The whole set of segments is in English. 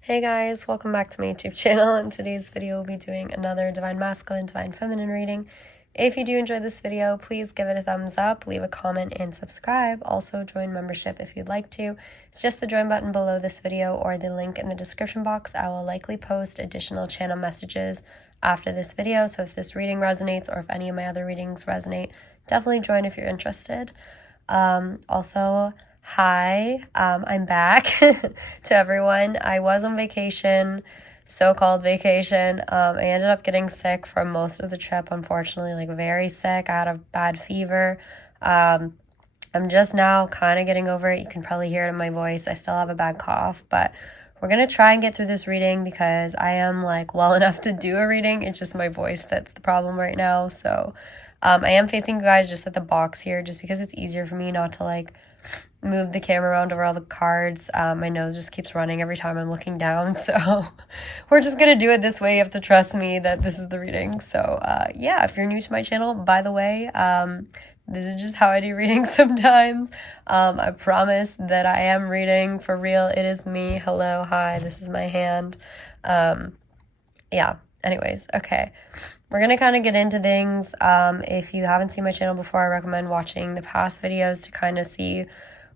Hey guys, welcome back to my YouTube channel. In today's video, we'll be doing another Divine Masculine, Divine Feminine reading. If you do enjoy this video, please give it a thumbs up, leave a comment, and subscribe. Also, join membership if you'd like to. It's just the join button below this video or the link in the description box. I will likely post additional channel messages after this video, so if this reading resonates or if any of my other readings resonate, definitely join if you're interested. Also, hi, I'm back to everyone. I was on vacation, so-called vacation. I ended up getting sick for most of the trip, unfortunately, like very sick. I had a bad fever. I'm just now kind of getting over it. You can probably hear it in my voice. I still have a bad cough, but we're going to try and get through this reading because I am like well enough to do a reading. It's just my voice that's the problem right now. So I am facing you guys just at the box here just because it's easier for me not to like move the camera around over all the cards. My nose just keeps running every time I'm looking down, so we're just gonna do it this way. You have to trust me that this is the reading. So yeah, if you're new to my channel, by the way, this is just how I do readings sometimes. I promise that I am reading for real. It is me. Hello, hi, this is my hand. Yeah, anyways, okay. We're going to kind of get into things. If you haven't seen my channel before, I recommend watching the past videos to kind of see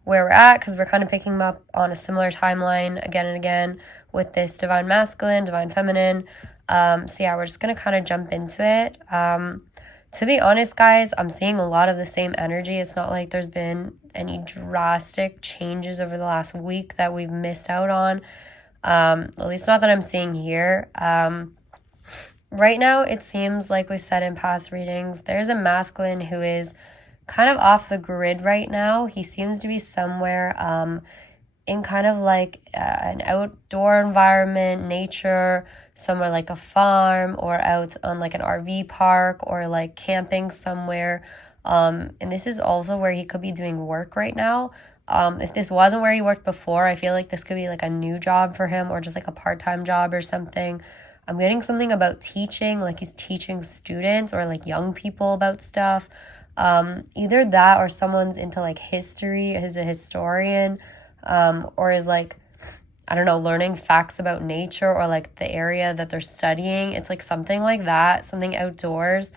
where we're at, because we're kind of picking up on a similar timeline again and again with this Divine Masculine, Divine Feminine. So yeah, we're just going to kind of jump into it. To be honest, guys, I'm seeing a lot of the same energy. It's not like there's been any drastic changes over the last week that we've missed out on. At least not that I'm seeing here. Right now, it seems like we said in past readings, there's a masculine who is kind of off the grid right now. He seems to be somewhere in kind of like an outdoor environment, nature, somewhere like a farm or out on like an RV park or like camping somewhere. And this is also where he could be doing work right now. If this wasn't where he worked before, I feel like this could be like a new job for him or just like a part-time job or something. I'm getting something about teaching, like he's teaching students or like young people about stuff. Either that or someone's into like history, is a historian, or is like, I don't know, learning facts about nature or like the area that they're studying. It's like something like that, something outdoors.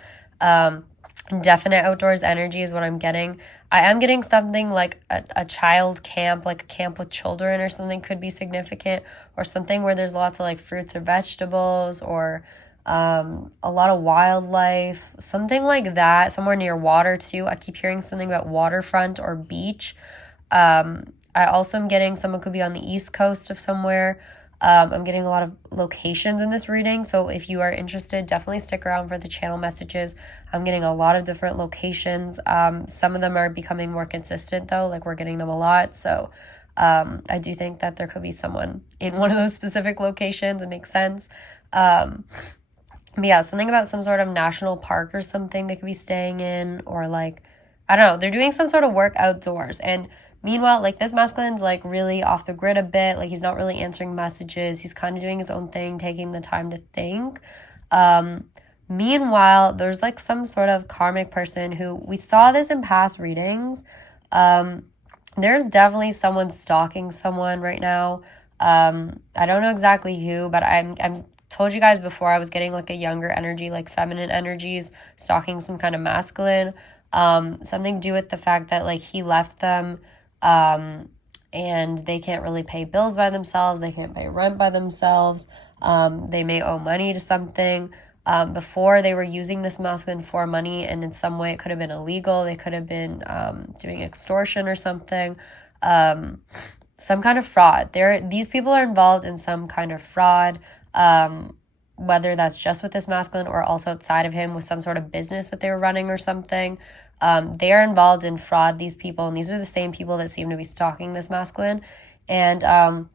Definite outdoors energy is what I'm getting. I am getting something like a child camp, like a camp with children or something could be significant, or something where there's lots of like fruits or vegetables or a lot of wildlife, something like that, somewhere near water too. I keep hearing something about waterfront or beach. I also am getting someone could be on the East Coast of somewhere. I'm getting a lot of locations in this reading, so if you are interested, definitely stick around for the channel messages. I'm getting a lot of different locations. Some of them are becoming more consistent, though, like we're getting them a lot, so I do think that there could be someone in one of those specific locations. It makes sense. But yeah, something about some sort of national park or something they could be staying in, or like, I don't know, they're doing some sort of work outdoors. And meanwhile, like this masculine's like really off the grid a bit, like he's not really answering messages, he's kind of doing his own thing, taking the time to think. Meanwhile, there's like some sort of karmic person who, we saw this in past readings. There's definitely someone stalking someone right now. I don't know exactly who, but I'm told you guys before, I was getting like a younger energy, like feminine energies stalking some kind of masculine. Something to do with the fact that like he left them, and they can't really pay bills by themselves, they can't pay rent by themselves, they may owe money to something. Before they were using this masculine for money, and in some way it could have been illegal, they could have been doing extortion or something, some kind of fraud. These people are involved in some kind of fraud, whether that's just with this masculine or also outside of him with some sort of business that they were running or something. They are involved in fraud, these people, and these are the same people that seem to be stalking this masculine. And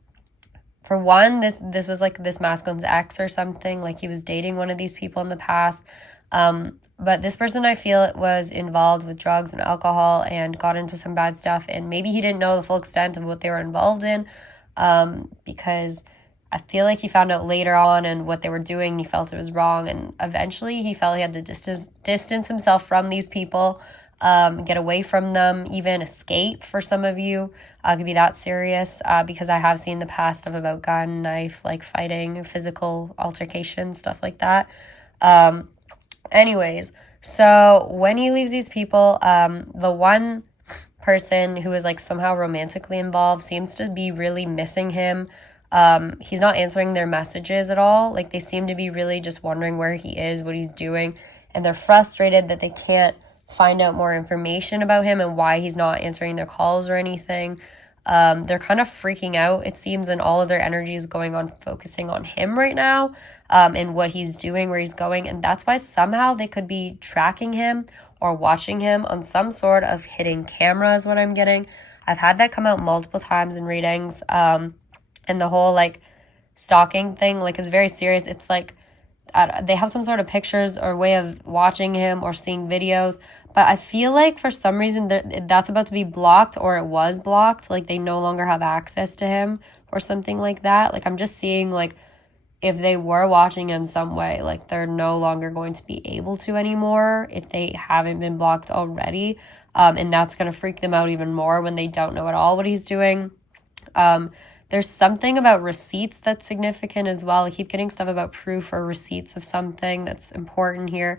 for one, this was like this masculine's ex or something, like he was dating one of these people in the past. But this person, I feel, it was involved with drugs and alcohol and got into some bad stuff, and maybe he didn't know the full extent of what they were involved in, because I feel like he found out later on and what they were doing, he felt it was wrong, and eventually he felt he had to distance himself from these people. get away from them, even escape for some of you. Could be that serious, because I have seen the past of about gun, knife, like fighting, physical altercation, stuff like that. Anyways, so when he leaves these people, the one person who is like somehow romantically involved seems to be really missing him. He's not answering their messages at all. Like, they seem to be really just wondering where he is, what he's doing, and they're frustrated that they can't find out more information about him and why he's not answering their calls or anything. They're kind of freaking out, it seems, and all of their energy is going on focusing on him right now, and what he's doing, where he's going, and that's why somehow they could be tracking him or watching him on some sort of hidden camera is what I'm getting. I've had that come out multiple times in readings, and the whole, like, stalking thing, like, is very serious. It's like, they have some sort of pictures or way of watching him or seeing videos, but I feel like for some reason that's about to be blocked, or it was blocked, like they no longer have access to him or something like that. Like, I'm just seeing, like, if they were watching him some way, like, they're no longer going to be able to anymore if they haven't been blocked already, and that's going to freak them out even more when they don't know at all what he's doing. There's something about receipts that's significant as well. I keep getting stuff about proof or receipts of something that's important here.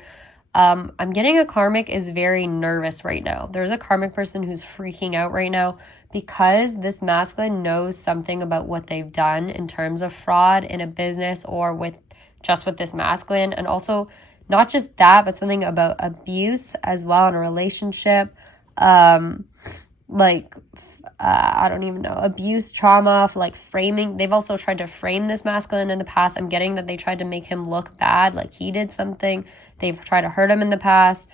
I'm getting a karmic is very nervous right now. There's a karmic person who's freaking out right now because this masculine knows something about what they've done in terms of fraud in a business or with this masculine. And also not just that, but something about abuse as well in a relationship. I don't even know, abuse, trauma, like framing. They've also tried to frame this masculine in the past. I'm getting that they tried to make him look bad, like he did something. They've tried to hurt him in the past.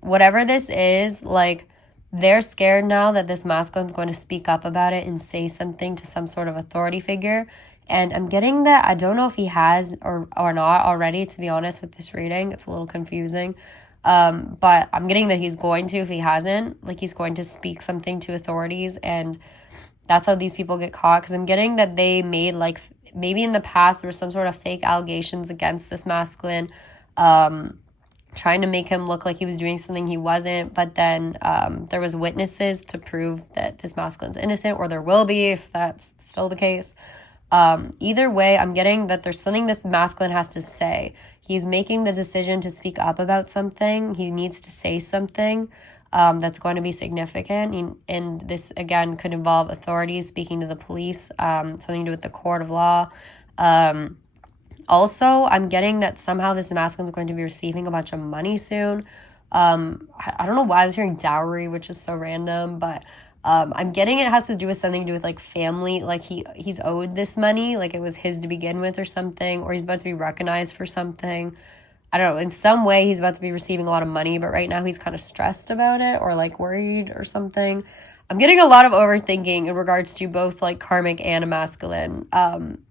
Whatever this is, like, they're scared now that this masculine's going to speak up about it and say something to some sort of authority figure. And I'm getting that, I don't know if he has or not already, to be honest, with this reading. It's a little confusing. But I'm getting that he's going to, if he hasn't, like, he's going to speak something to authorities, and that's how these people get caught. Because I'm getting that they made, like, maybe in the past there was some sort of fake allegations against this masculine, trying to make him look like he was doing something he wasn't, but then there was witnesses to prove that this masculine's innocent, or there will be if that's still the case. Either way, I'm getting that there's something this masculine has to say. He's making the decision to speak up about something. He needs to say something that's going to be significant. And this, again, could involve authorities speaking to the police, something to do with the court of law. Also, I'm getting that somehow this masculine is going to be receiving a bunch of money soon. I don't know why I was hearing dowry, which is so random, but I'm getting it has to do with something to do with, like, family. Like, he's owed this money, like it was his to begin with or something, or he's about to be recognized for something. I don't know, in some way he's about to be receiving a lot of money, but right now he's kind of stressed about it, or like worried or something. I'm getting a lot of overthinking in regards to both, like, karmic and a masculine.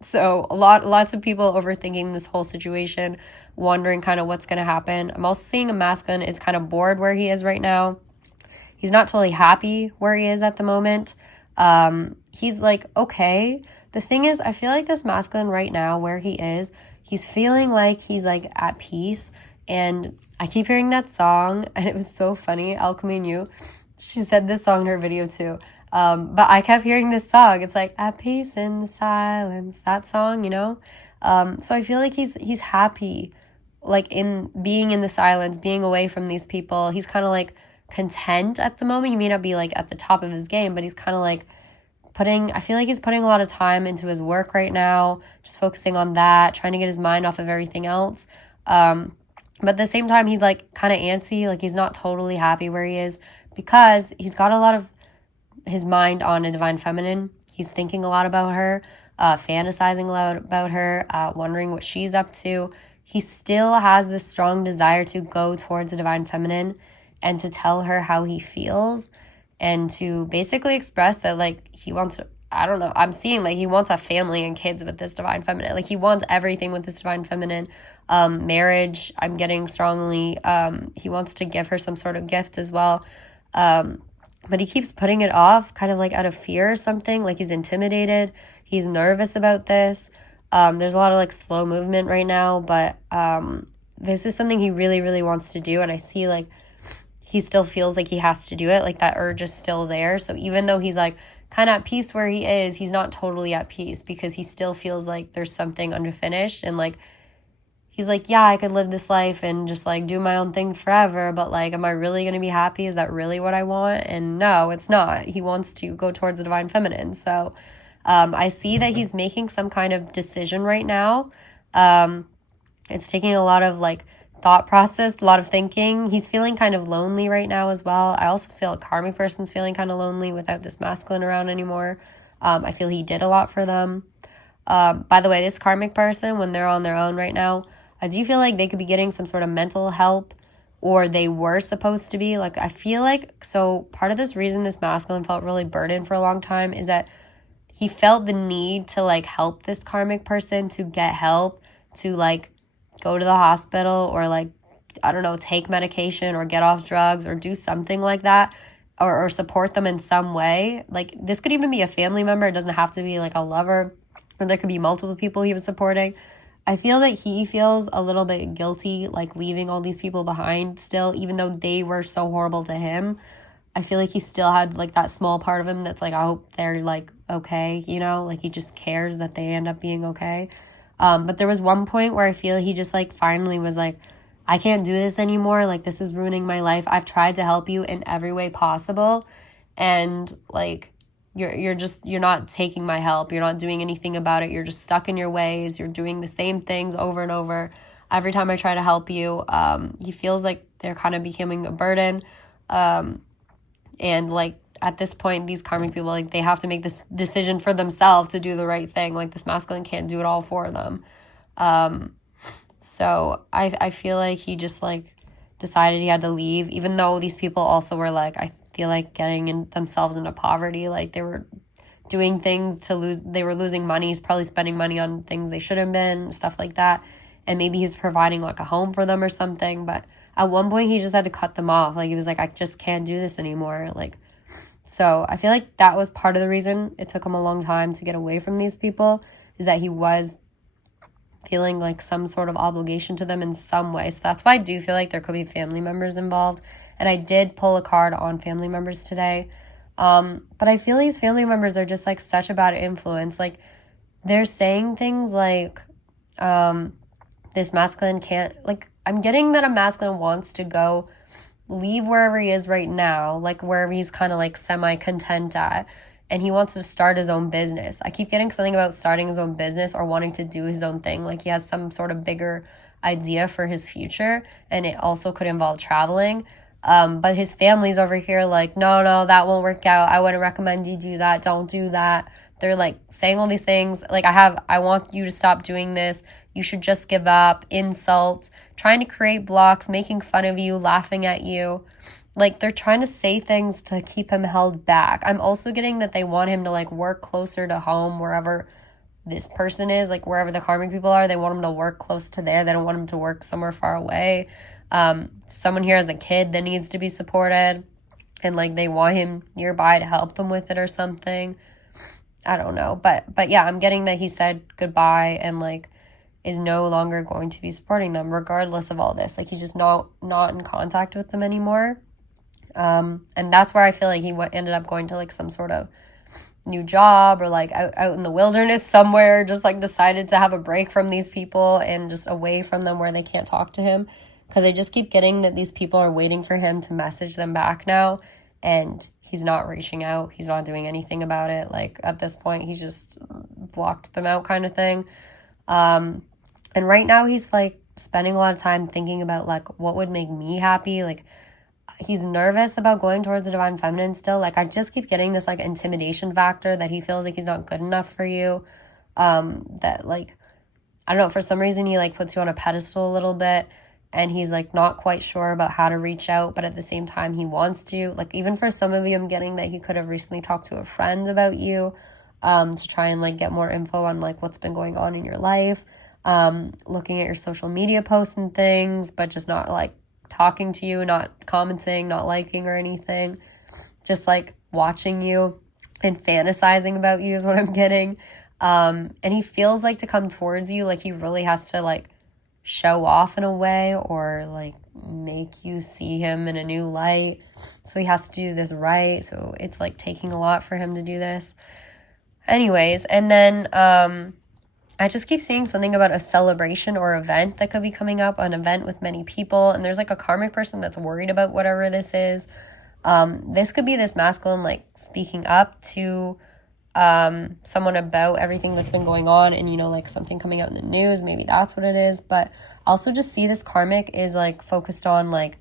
So lots of people overthinking this whole situation, wondering kind of what's going to happen. I'm also seeing a masculine is kind of bored where he is right now. He's not totally happy where he is at the moment. He's like, okay. The thing is, I feel like this masculine right now where he is, he's feeling like he's, like, at peace. And I keep hearing that song, and it was so funny. Alchemy and You, she said this song in her video too. But I kept hearing this song. It's like, at peace in the silence, that song, you know? So I feel like he's happy, like, in being in the silence, being away from these people. He's kind of, like, content at the moment. He may not be, like, at the top of his game, but he's kind of, like, I feel like he's putting a lot of time into his work right now, just focusing on that, trying to get his mind off of everything else. But at the same time, he's, like, kind of antsy, like, he's not totally happy where he is because he's got a lot of his mind on a divine feminine. He's thinking a lot about her, fantasizing a lot about her, wondering what she's up to. He still has this strong desire to go towards a divine feminine and to tell her how he feels and to basically express that, like, he wants, I don't know, I'm seeing, like, he wants a family and kids with this divine feminine. Like, he wants everything with this divine feminine. Marriage, I'm getting strongly. He wants to give her some sort of gift as well. But he keeps putting it off, kind of like out of fear or something. Like, he's intimidated. He's nervous about this. There's a lot of, like, slow movement right now, but this is something he really, really wants to do. And I see, like, he still feels like he has to do it. Like that urge is still there. So even though he's like kind of at peace where he is, he's not totally at peace because he still feels like there's something unfinished. And like, he's like, yeah, I could live this life and just like do my own thing forever. But like, am I really going to be happy? Is that really what I want? And no, it's not. He wants to go towards the divine feminine. So I see that he's making some kind of decision right now. It's taking a lot of like thought process, a lot of thinking. He's feeling kind of lonely right now as well. I also feel a karmic person's feeling kind of lonely without this masculine around anymore. I feel he did a lot for them. By the way, this karmic person, when they're on their own right now, I do feel like they could be getting some sort of mental help, or they were supposed to be. Like, I feel like, so part of this reason this masculine felt really burdened for a long time is that he felt the need to like help this karmic person to get help, to like go to the hospital, or like, I don't know, take medication or get off drugs or do something like that, or support them in some way. Like, this could even be a family member. It doesn't have to be like a lover, or there could be multiple people he was supporting. I feel that he feels a little bit guilty, like leaving all these people behind still, even though they were so horrible to him. I feel like he still had like that small part of him that's like, I hope they're like okay, you know, like he just cares that they end up being okay. But there was one point where I feel he just like finally was like, I can't do this anymore. Like, this is ruining my life. I've tried to help you in every way possible. And like, you're not taking my help. You're not doing anything about it. You're just stuck in your ways. You're doing the same things over and over. Every time I try to help you, he feels like they're kind of becoming a burden. And like, at this point, these karmic people, like, they have to make this decision for themselves to do the right thing. Like, this masculine can't do it all for them. So I feel like he just like decided he had to leave, even though these people also were like, I feel like getting themselves into poverty. Like, they were doing things to lose, they were losing money. He's probably spending money on things they shouldn't have been, stuff like that. And maybe he's providing like a home for them or something. But at one point he just had to cut them off. Like, he was like, I just can't do this anymore. Like, so I feel like that was part of the reason it took him a long time to get away from these people, is that he was feeling like some sort of obligation to them in some way. So that's why I do feel like there could be family members involved. And I did pull a card on family members today. But I feel these family members are just like such a bad influence. Like, they're saying things like, this masculine can't, like, I'm getting that a masculine wants to go leave wherever he is right now, like wherever he's kind of like semi-content at, and he wants to start his own business. I keep getting something about starting his own business or wanting to do his own thing. Like, he has some sort of bigger idea for his future, and it also could involve traveling. But his family's over here like, no, that won't work out. I wouldn't recommend you do that. Don't do that. They're like saying all these things. Like, I want you to stop doing this. You should just give up. Insults, trying to create blocks, making fun of you, laughing at you. Like, they're trying to say things to keep him held back. I'm also getting that they want him to like work closer to home, wherever this person is, like wherever the karmic people are. They want him to work close to there. They don't want him to work somewhere far away. Someone here has a kid that needs to be supported, and like they want him nearby to help them with it or something. I don't know, but yeah, I'm getting that he said goodbye and like is no longer going to be supporting them regardless of all this. Like, he's just not in contact with them anymore. And that's where I feel like he ended up going to like some sort of new job, or like out in the wilderness somewhere, just like decided to have a break from these people and just away from them where they can't talk to him. Because I just keep getting that these people are waiting for him to message them back now, and he's not reaching out. He's not doing anything about it. Like, at this point, he's just blocked them out kind of thing. And right now he's like spending a lot of time thinking about like, what would make me happy? Like, he's nervous about going towards the divine feminine still. Like, I just keep getting this like intimidation factor that he feels like he's not good enough for you. That like, I don't know, for some reason he like puts you on a pedestal a little bit, and he's like not quite sure about how to reach out, but at the same time he wants to. Like, even for some of you, I'm getting that he could have recently talked to a friend about you, to try and like get more info on like what's been going on in your life, looking at your social media posts and things, but just not like talking to you, not commenting, not liking or anything, just like watching you and fantasizing about you is what I'm getting. And he feels like to come towards you, like he really has to like show off in a way, or like make you see him in a new light. So he has to do this right. So it's like taking a lot for him to do this. Anyways, and then I just keep seeing something about a celebration or event that could be coming up, an event with many people. And there's like a karmic person that's worried about whatever this is. This could be this masculine, like speaking up to someone about everything that's been going on, and, you know, like something coming out in the news. Maybe that's what it is. But also just see this karmic is like focused on like,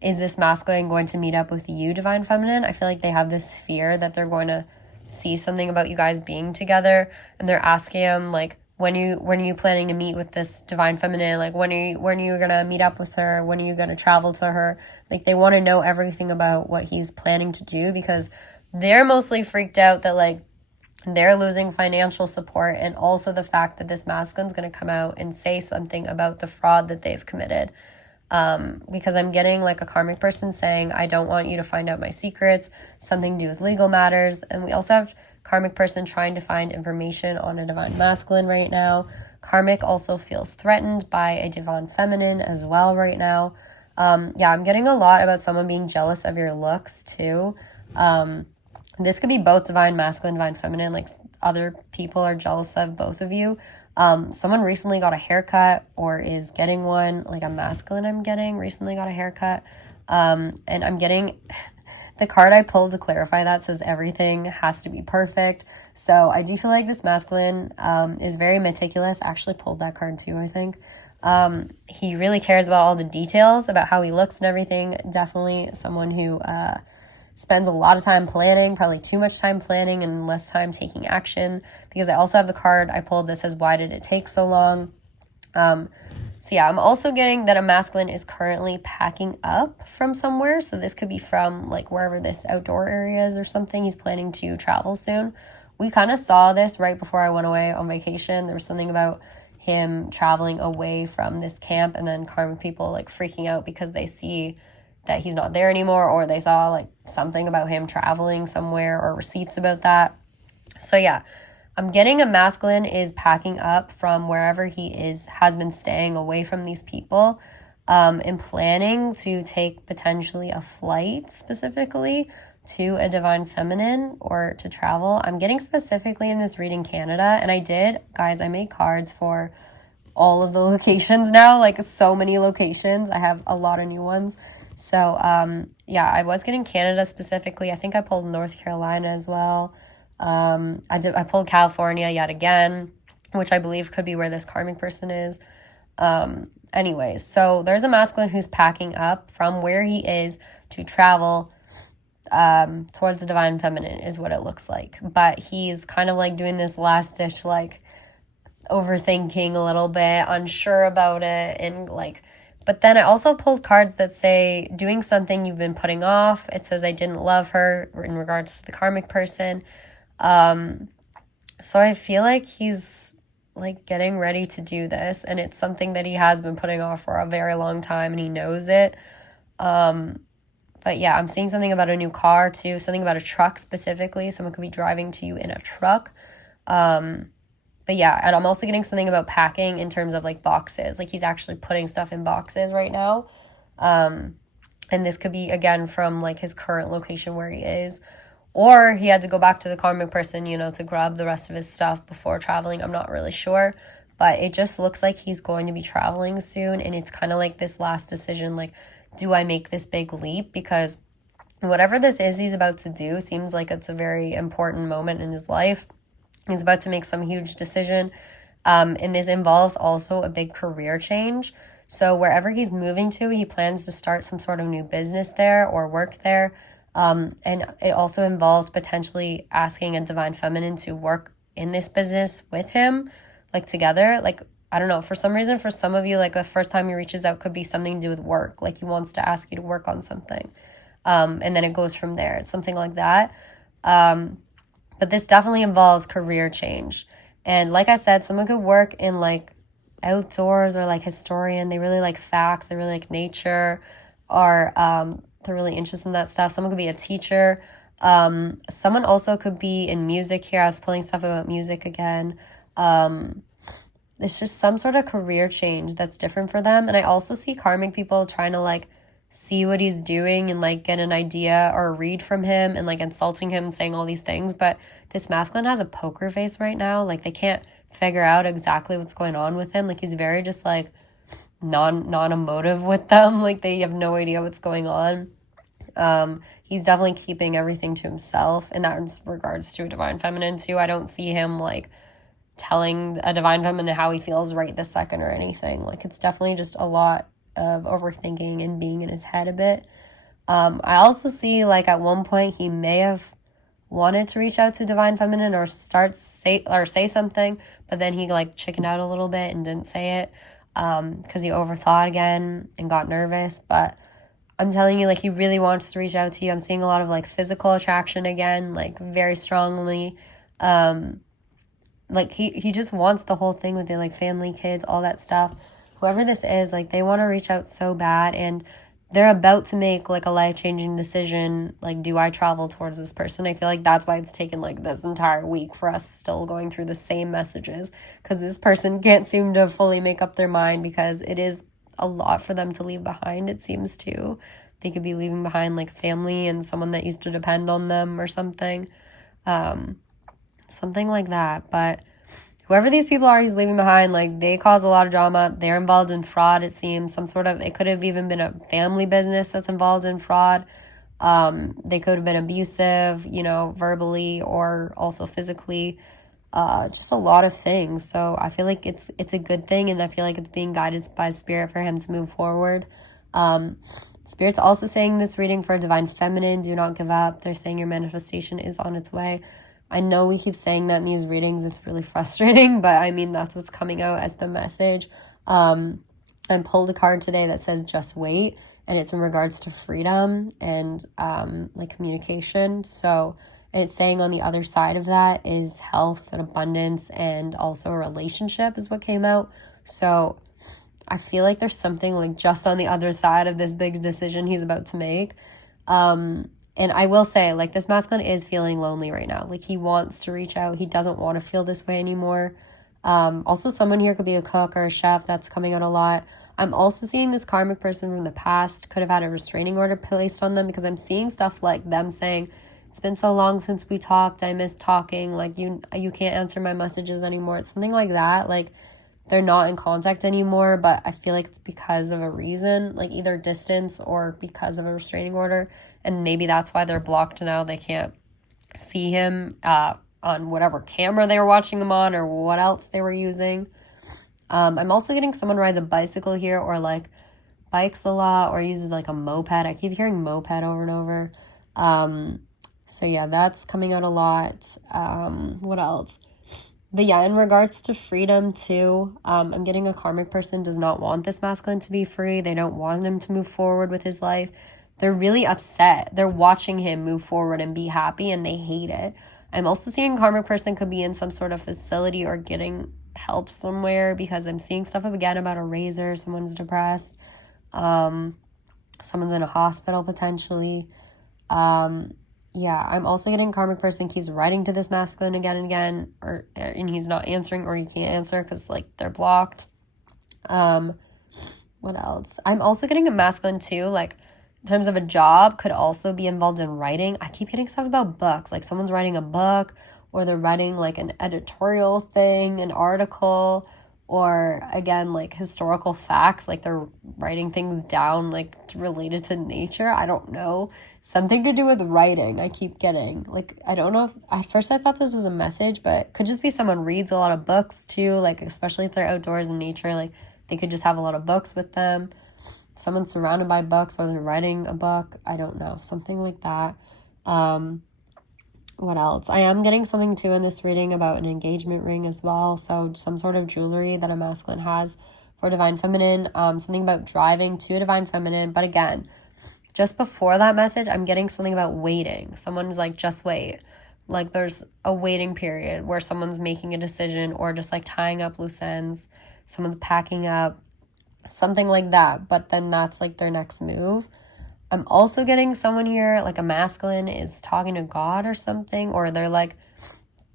is this masculine going to meet up with you, divine feminine? I feel like they have this fear that they're going to see something about you guys being together, and they're asking him like, when are you planning to meet with this divine feminine? Like, when are you gonna meet up with her? When are you gonna travel to her? Like, they want to know everything about what he's planning to do, because they're mostly freaked out that like they're losing financial support, and also the fact that this masculine's gonna come out and say something about the fraud that they've committed. Because I'm getting like a karmic person saying, I don't want you to find out my secrets, something to do with legal matters. And we also have karmic person trying to find information on a divine masculine right now. Karmic also feels threatened by a divine feminine as well right now. Yeah, I'm getting a lot about someone being jealous of your looks too. This could be both divine masculine, divine feminine, like other people are jealous of both of you. Someone recently got a haircut or is getting one, like a masculine I'm getting recently got a haircut. And I'm getting the card I pulled to clarify that says everything has to be perfect. So I do feel like this masculine is very meticulous. I actually pulled that card too, I think. He really cares about all the details about how he looks and everything. Definitely someone who spends a lot of time planning, probably too much time planning and less time taking action, because I also have the card I pulled that says, why did it take so long? So yeah, I'm also getting that a masculine is currently packing up from somewhere. So this could be from like wherever this outdoor area is or something. He's planning to travel soon. We kind of saw this right before I went away on vacation. There was something about him traveling away from this camp, and then karmic people like freaking out because they see that he's not there anymore, or they saw like something about him traveling somewhere or receipts about that. So yeah, I'm getting a masculine is packing up from wherever he has been staying away from these people, and planning to take potentially a flight specifically to a divine feminine or to travel. I'm getting specifically in this reading Canada, and I made cards for all of the locations now, like so many locations. I have a lot of new ones. So, yeah, I was getting Canada specifically. I think I pulled North Carolina as well. I pulled California yet again, which I believe could be where this karmic person is. Anyways, so there's a masculine who's packing up from where he is to travel towards the divine feminine is what it looks like. But he's kind of like doing this last ditch, like overthinking a little bit, unsure about it, and like, but then I also pulled cards that say doing something you've been putting off. It says I didn't love her in regards to the karmic person. So I feel like he's like getting ready to do this, and it's something that he has been putting off for a very long time, and he knows it. But yeah, I'm seeing something about a new car too, something about a truck specifically. Someone could be driving to you in a truck. But yeah, and I'm also getting something about packing in terms of like boxes. Like he's actually putting stuff in boxes right now. And this could be, again, from like his current location where he is. Or he had to go back to the karmic person, you know, to grab the rest of his stuff before traveling. I'm not really sure. But it just looks like he's going to be traveling soon. And it's kind of like this last decision, like, do I make this big leap? Because whatever this is he's about to do seems like it's a very important moment in his life. He's about to make some huge decision. And this involves also a big career change. So wherever he's moving to, he plans to start some sort of new business there or work there. And it also involves potentially asking a divine feminine to work in this business with him, like together. Like, I don't know, for some reason, for some of you, like the first time he reaches out could be something to do with work. Like he wants to ask you to work on something. And then it goes from there. It's something like that. But this definitely involves career change. And like I said, someone could work in like outdoors or like historian. They really like facts. They really like nature, or they're really interested in that stuff. Someone could be a teacher. Someone also could be in music here. I was pulling stuff about music again. it's just some sort of career change that's different for them. And I also see karmic people trying to like see what he's doing and like get an idea or read from him and like insulting him and saying all these things. But this masculine has a poker face right now. Like they can't figure out exactly what's going on with him. Like he's very just like non-emotive with them. Like they have no idea what's going on. He's definitely keeping everything to himself, and that in regards to a divine feminine too. I don't see him like telling a divine feminine how he feels right this second or anything. Like it's definitely just a lot of overthinking and being in his head a bit. I also see like at one point he may have wanted to reach out to divine feminine or say something, but then he like chickened out a little bit and didn't say it because he overthought again and got nervous. But I'm telling you, like, he really wants to reach out to you. I'm seeing a lot of like physical attraction again, like very strongly. Like he just wants the whole thing with it, like family, kids, all that stuff. Whoever this is, like they want to reach out so bad, and they're about to make like a life-changing decision. Like, do I travel towards this person? I feel like that's why it's taken like this entire week for us still going through the same messages, because this person can't seem to fully make up their mind, because it is a lot for them to leave behind, it seems to. They could be leaving behind like family and someone that used to depend on them or something. Something like that. But whoever these people are he's leaving behind, like they cause a lot of drama. They're involved in fraud, it seems. It could have even been a family business that's involved in fraud. They could have been abusive, verbally or also physically. Just a lot of things. So I feel like it's a good thing, and I feel like it's being guided by spirit for him to move forward. Spirit's also saying this reading for a divine feminine, do not give up. They're saying your manifestation is on its way. I know we keep saying that in these readings. It's really frustrating, but I mean, that's what's coming out as the message. I pulled a card today that says just wait, and it's in regards to freedom and like communication. So, and it's saying on the other side of that is health and abundance, and also a relationship is what came out. So I feel like there's something like just on the other side of this big decision he's about to make. And I will say, like, this masculine is feeling lonely right now. Like, he wants to reach out. He doesn't want to feel this way anymore. Also, someone here could be a cook or a chef. That's coming out a lot. I'm also seeing this karmic person from the past could have had a restraining order placed on them, because I'm seeing stuff like them saying, it's been so long since we talked. I miss talking. Like, you can't answer my messages anymore. It's something like that. Like, they're not in contact anymore, but I feel like it's because of a reason, like either distance or because of a restraining order. And maybe that's why they're blocked now. They can't see him on whatever camera they were watching him on or what else they were using. I'm also getting someone rides a bicycle here, or like bikes a lot, or uses like a moped. I keep hearing moped over and over. So yeah, that's coming out a lot. What else? But yeah, in regards to freedom too, I'm getting a karmic person does not want this masculine to be free. They don't want him to move forward with his life. They're really upset. They're watching him move forward and be happy, and they hate it. I'm also seeing a karmic person could be in some sort of facility or getting help somewhere, because I'm seeing stuff again about a razor. Someone's depressed. Someone's in a hospital potentially. Yeah, I'm also getting karmic person keeps writing to this masculine again and again, and he's not answering, or he can't answer because like they're blocked. What else? I'm also getting a masculine too, like in terms of a job, could also be involved in writing. I keep getting stuff about books, like someone's writing a book, or they're writing like an editorial thing, an article, or again, like historical facts, like they're writing things down like related to nature. I don't know. Something to do with writing I keep getting. Like, I don't know if, at first I thought this was a message, but it could just be someone reads a lot of books too, like especially if they're outdoors in nature, like they could just have a lot of books with them. Someone's surrounded by books, or they're writing a book. I don't know. Something like that. What else? I am getting something too in this reading about an engagement ring as well. So some sort of jewelry that a masculine has for divine feminine. Something about driving to a divine feminine. But again, just before that message, I'm getting something about waiting. Someone's like, just wait. Like there's a waiting period where someone's making a decision, or just like tying up loose ends. Someone's packing up, something like that. But then that's like their next move. I'm also getting someone here, like a masculine is talking to God or something, or they're like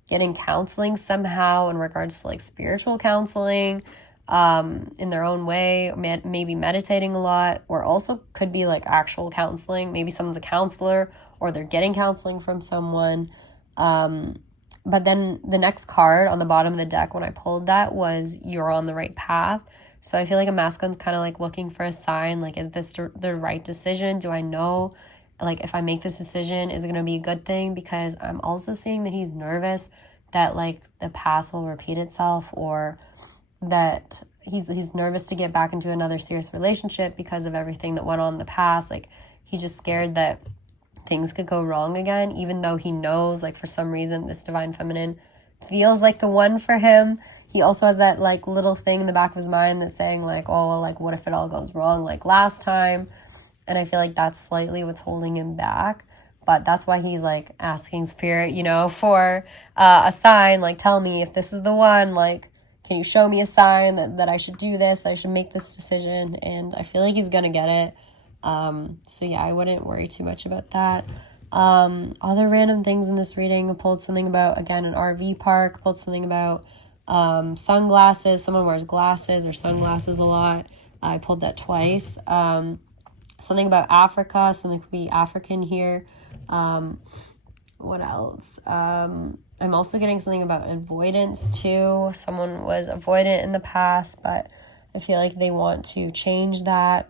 getting counseling somehow in regards to like spiritual counseling, in their own way, maybe meditating a lot, or also could be like actual counseling. Maybe someone's a counselor or they're getting counseling from someone. But then the next card on the bottom of the deck when I pulled that was you're on the right path. So I feel like a masculine's kind of like looking for a sign, like, is this the right decision? Do I know, like, if I make this decision, is it going to be a good thing? Because I'm also seeing that he's nervous that like the past will repeat itself, or that he's nervous to get back into another serious relationship because of everything that went on in the past. Like, he's just scared that things could go wrong again, even though he knows, like, for some reason this divine feminine feels like the one for him. He also has that like little thing in the back of his mind that's saying like, oh, well, like, what if it all goes wrong like last time? And I feel like that's slightly what's holding him back. But that's why he's like asking spirit, you know, for a sign, like, tell me if this is the one, like, can you show me a sign that I should do this, that I should make this decision? And I feel like he's gonna get it. So yeah, I wouldn't worry too much about that. Other random things in this reading, I pulled something about, again, an RV park, pulled something about sunglasses. Someone wears glasses or sunglasses a lot. I pulled that twice. Something about Africa, something could be African here. What else? I'm also getting something about avoidance too. Someone was avoidant in the past, but I feel like they want to change that.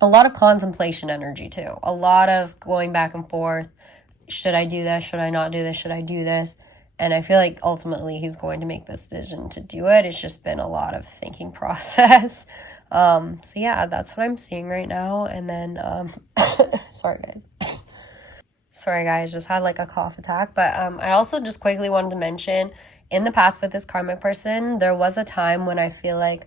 A lot of contemplation energy too. A lot of going back and forth. Should I do this? Should I not do this? Should I do this? And I feel like ultimately he's going to make this decision to do it. It's just been a lot of thinking process. So yeah, that's what I'm seeing right now. And then, sorry guys, just had like a cough attack. But I also just quickly wanted to mention, in the past with this karmic person, there was a time when I feel like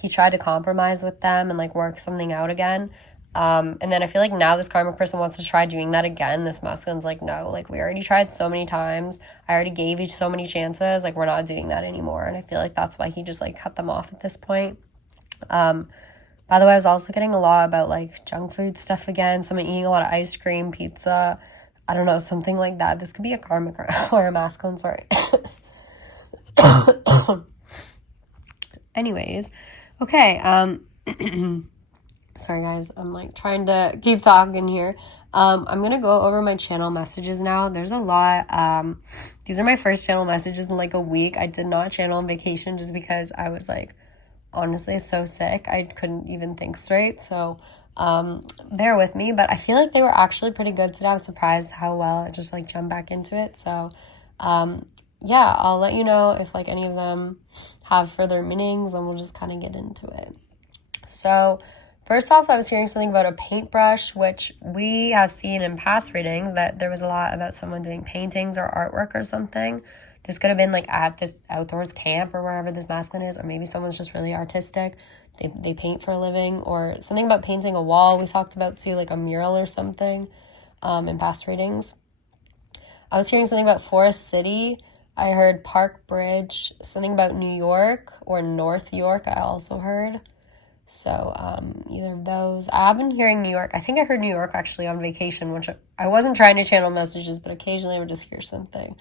he tried to compromise with them and like work something out again. And then I feel like now this karmic person wants to try doing that again. This masculine's like, no, like, we already tried so many times. I already gave you so many chances. Like, we're not doing that anymore. And I feel like that's why he just like cut them off at this point. By the way, I was also getting a lot about like junk food stuff again. Someone eating a lot of ice cream, pizza, I don't know, something like that. This could be a karmic or a masculine, sorry. Anyways, okay, sorry guys, I'm like trying to keep talking here. I'm gonna go over my channel messages now. There's a lot. These are my first channel messages in like a week. I did not channel on vacation just because I was like, honestly, so sick. I couldn't even think straight. So bear with me, but I feel like they were actually pretty good today. I was surprised how well I just like jumped back into it. So yeah, I'll let you know if like any of them have further meanings, and we'll just kind of get into it. So first off, I was hearing something about a paintbrush, which we have seen in past readings that there was a lot about someone doing paintings or artwork or something. This could have been like at this outdoors camp or wherever this masculine is, or maybe someone's just really artistic. They paint for a living, or something about painting a wall. We talked about too, like a mural or something in past readings. I was hearing something about Forest City. I heard Park Bridge, something about New York or North York I also heard. So either of those. I have been hearing New York. I think I heard New York actually on vacation, which I wasn't trying to channel messages, but occasionally I would just hear something.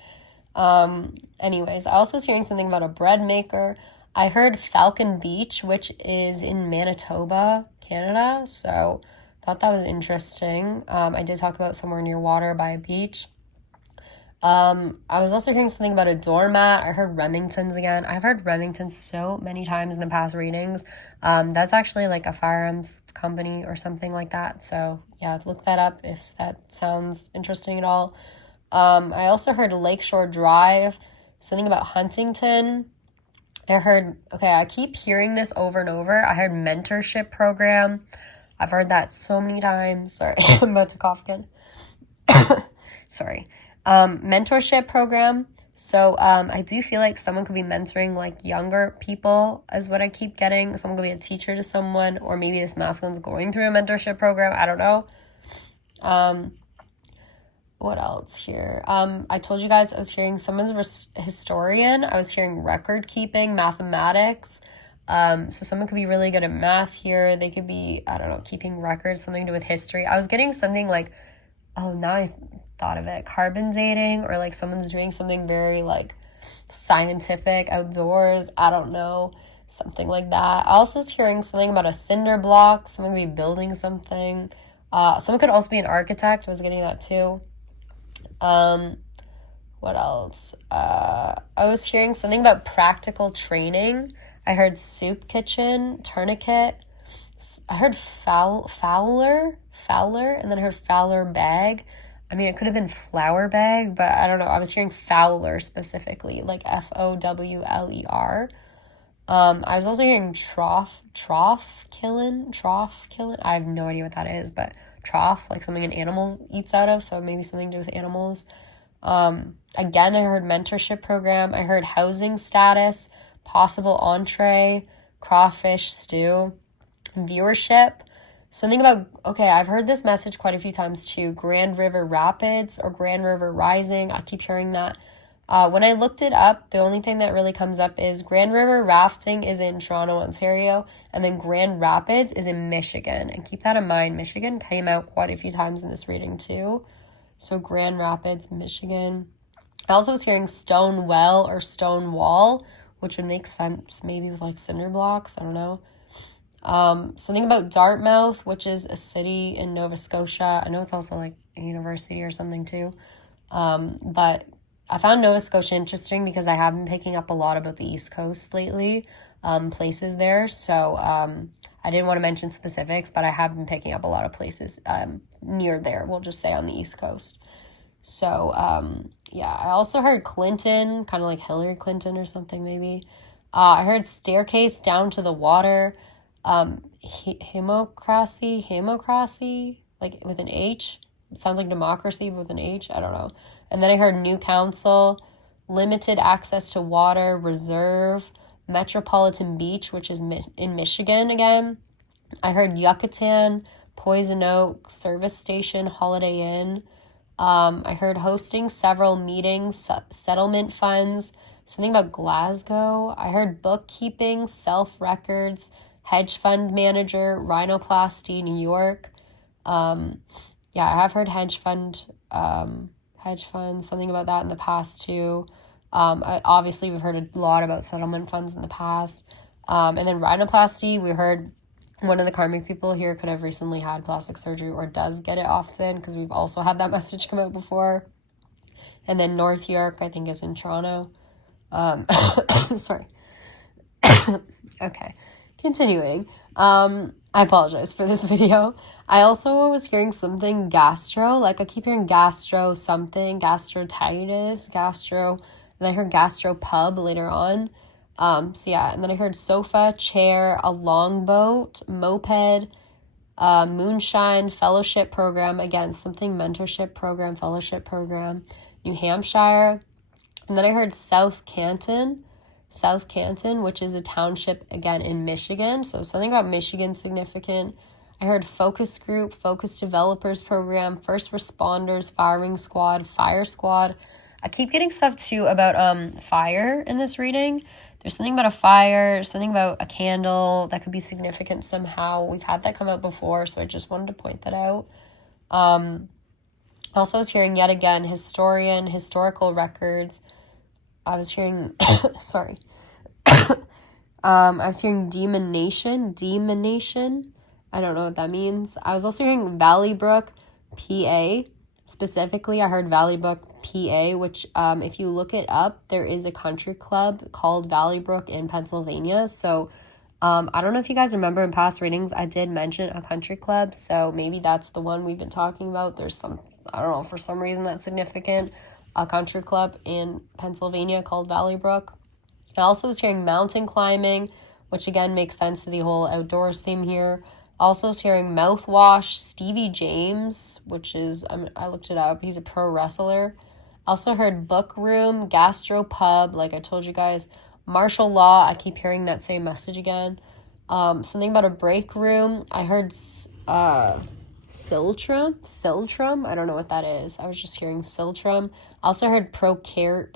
Anyways, I also was hearing something about a bread maker. I heard Falcon Beach, which is in Manitoba, Canada. So thought that was interesting. I did talk about somewhere near water by a beach. I was also hearing something about a doormat. I heard Remingtons again. I've heard Remingtons so many times in the past readings. That's actually like a firearms company or something like that. So yeah, look that up if that sounds interesting at all. I also heard Lakeshore Drive, something about Huntington. I heard, okay, I keep hearing this over and over. I heard mentorship program. I've heard that so many times. Sorry, I'm about to cough again. Sorry. Mentorship program. So I do feel like someone could be mentoring like younger people is what I keep getting. Someone could be a teacher to someone, or maybe this masculine's going through a mentorship program. I don't know. What else here? I told you guys I was hearing someone's historian. I was hearing record keeping, mathematics. So someone could be really good at math here. They could be, I don't know, keeping records, something to do with history. I was getting something like, oh, now thought of it. Carbon dating, or like someone's doing something very like scientific outdoors. I don't know. Something like that. I also was hearing something about a cinder block. Someone could be building something. Someone could also be an architect. I was getting that too. What else? I was hearing something about practical training. I heard soup kitchen, tourniquet. I heard fowler, and then I heard fowler bag. I mean, it could have been flour bag, but I don't know. I was hearing fowler specifically, like Fowler. I was also hearing trough killing. I have no idea what that is, but trough, like something an animal eats out of, so maybe something to do with animals. Again, I heard mentorship program. I heard housing status, possible entree, crawfish stew, viewership. Something about, okay, I've heard this message quite a few times too, Grand River Rapids or Grand River Rising. I keep hearing that. When I looked it up, the only thing that really comes up is Grand River Rafting is in Toronto, Ontario, and then Grand Rapids is in Michigan. And keep that in mind, Michigan came out quite a few times in this reading too. So Grand Rapids, Michigan. I also was hearing stone well or stone wall, which would make sense maybe with like cinder blocks. I don't know. Something about Dartmouth, which is a city in Nova Scotia. I know it's also like a university or something too. But I found Nova Scotia interesting because I have been picking up a lot about the East Coast lately, places there. So I didn't want to mention specifics, but I have been picking up a lot of places near there, we'll just say on the East Coast. So, yeah, I also heard Clinton, kind of like Hillary Clinton or something maybe. I heard staircase down to the water, hemocracy, like with an H. It sounds like democracy but with an H, I don't know. And then I heard new council, limited access to water, reserve, Metropolitan Beach, which is in Michigan again. I heard Yucatan, Poison Oak, Service Station, Holiday Inn. I heard hosting several meetings, settlement funds, something about Glasgow. I heard bookkeeping, self-records, hedge fund manager, rhinoplasty, New York. Yeah, I have heard hedge funds, something about that in the past too. Obviously, we've heard a lot about settlement funds in the past. And then rhinoplasty, we heard one of the karmic people here could have recently had plastic surgery or does get it often, because we've also had that message come out before. And then North York, I think, is in Toronto. Sorry. Okay, continuing. I apologize for this video. I also was hearing something gastro, like I keep hearing gastro something, gastrotitis, gastro, and I heard gastro pub later on. So yeah, and then I heard sofa, chair, a longboat, moped, moonshine, fellowship program, again, something mentorship program, fellowship program, New Hampshire. And then I heard South Canton, which is a township, again, in Michigan. So something about Michigan significant. I heard focus group, focus developers program, first responders, firing squad, fire squad. I keep getting stuff too about fire in this reading. There's something about a fire, something about a candle that could be significant somehow. We've had that come out before, so I just wanted to point that out. Also, I was hearing yet again historian, historical records. I was hearing, sorry. I was hearing demonation. I don't know what that means. I was also hearing Valleybrook, PA. Specifically, I heard Valleybrook, PA, which if you look it up, there is a country club called Valleybrook in Pennsylvania. So I don't know if you guys remember in past readings, I did mention a country club. So maybe that's the one we've been talking about. There's some, I don't know, for some reason that's significant, a country club in Pennsylvania called Valleybrook. I also was hearing mountain climbing, which again makes sense to the whole outdoors theme here. Also was hearing mouthwash, Stevie James, which is, I looked it up, he's a pro wrestler. Also heard book room, gastro pub, like I told you guys, martial law, I keep hearing that same message again. Something about a break room. I heard Siltrum, I don't know what that is. I was just hearing Siltrum. I also heard procare.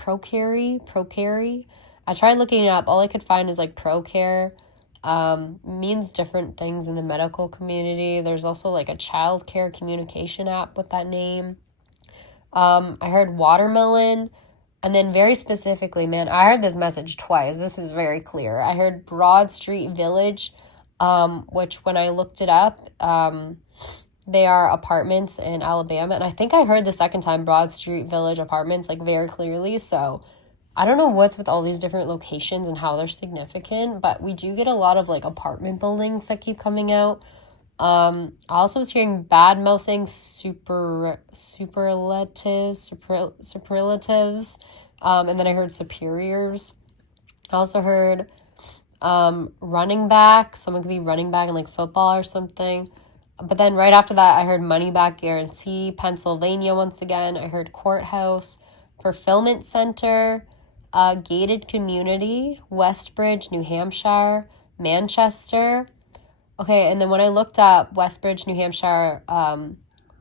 I tried looking it up, all I could find is like procare. Means different things in the medical community. There's also like a child care communication app with that name. I heard watermelon. And then very specifically, man, I heard this message twice. This is very clear. I heard Broad Street Village, which when I looked it up, they are apartments in Alabama. And I think I heard the second time Broad Street Village apartments, like, very clearly. So I don't know what's with all these different locations and how they're significant, but we do get a lot of, like, apartment buildings that keep coming out. I also was hearing bad mouthing superlatives, and then I heard superiors. I also heard running back. Someone could be running back in like football or something. But then right after that, I heard money back guarantee, Pennsylvania once again. I heard courthouse, fulfillment center, gated community, Westbridge, New Hampshire, Manchester. Okay, and then when I looked up Westbridge, New Hampshire,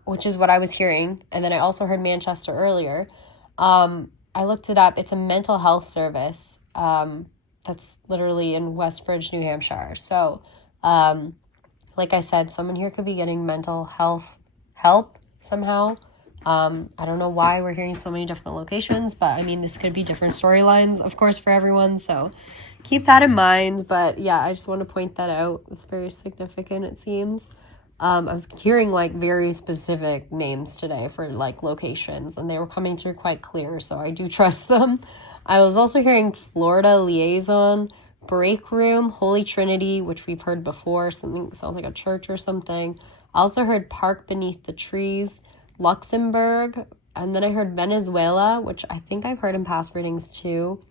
which is what I was hearing, and then I also heard Manchester earlier, I looked it up. It's a mental health service that's literally in Westbridge, New Hampshire. So, like I said, someone here could be getting mental health help somehow. I don't know why we're hearing so many different locations, but I mean, this could be different storylines, of course, for everyone. So keep that in mind. But yeah, I just want to point that out. It's very significant, it seems. I was hearing like very specific names today for like locations, and they were coming through quite clear, so I do trust them. I was also hearing Florida Liaison, Break Room, Holy Trinity, which we've heard before. Something sounds like a church or something. I also heard Park Beneath the Trees, Luxembourg, and then I heard Venezuela, which I think I've heard in past readings too.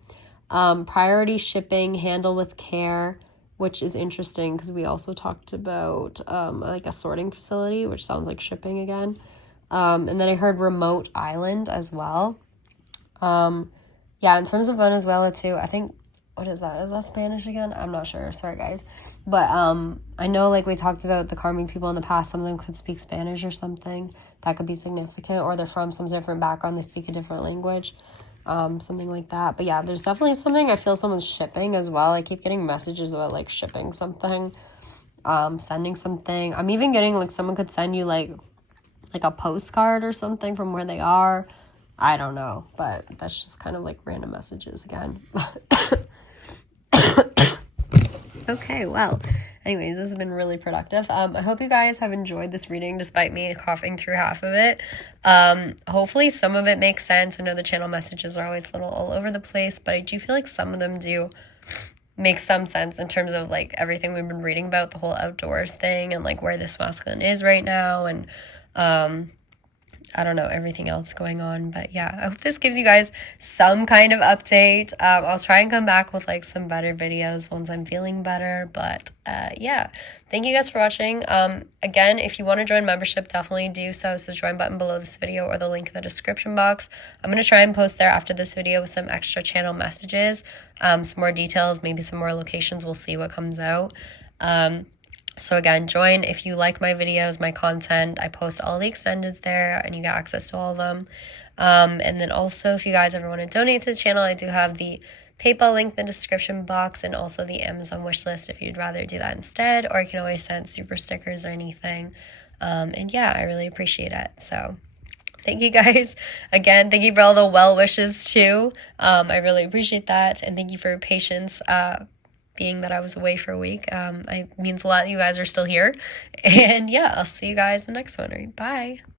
Priority shipping, handle with care, which is interesting because we also talked about like a sorting facility, which sounds like shipping again. And then I heard remote island as well. Yeah, in terms of Venezuela too, I think, what is that? Is that Spanish again? I'm not sure. Sorry, guys. But I know like we talked about the karmic people in the past, some of them could speak Spanish or something. That could be significant. Or they're from some different background. They speak a different language. Something like that. But yeah, there's definitely something I feel someone's shipping as well. I keep getting messages about like shipping something, sending something. I'm even getting like someone could send you like a postcard or something from where they are. I don't know, but that's just kind of like random messages again. Okay, well, anyways, this has been really productive. I hope you guys have enjoyed this reading despite me coughing through half of it. Hopefully some of it makes sense. I know the channel messages are always a little all over the place, but I do feel like some of them do make some sense in terms of like everything we've been reading about, the whole outdoors thing and like where this masculine is right now, and I don't know, everything else going on. But yeah, I hope this gives you guys some kind of update. I'll try and come back with like some better videos once I'm feeling better. But yeah, thank you guys for watching. Again, if you want to join membership, definitely do so. So join button below this video or the link in the description box. I'm going to try and post there after this video with some extra channel messages, some more details, maybe some more locations. We'll see what comes out. So again, join if you like my videos, my content. I post all the extendeds there and you get access to all of them. And then also if you guys ever want to donate to the channel, I do have the PayPal link in the description box and also the Amazon wish list if you'd rather do that instead, or you can always send super stickers or anything. And yeah, I really appreciate it. So thank you guys. Again, thank you for all the well wishes too. I really appreciate that. And thank you for your patience, being that I was away for a week. It means a lot that you guys are still here. And yeah, I'll see you guys in the next one. Bye.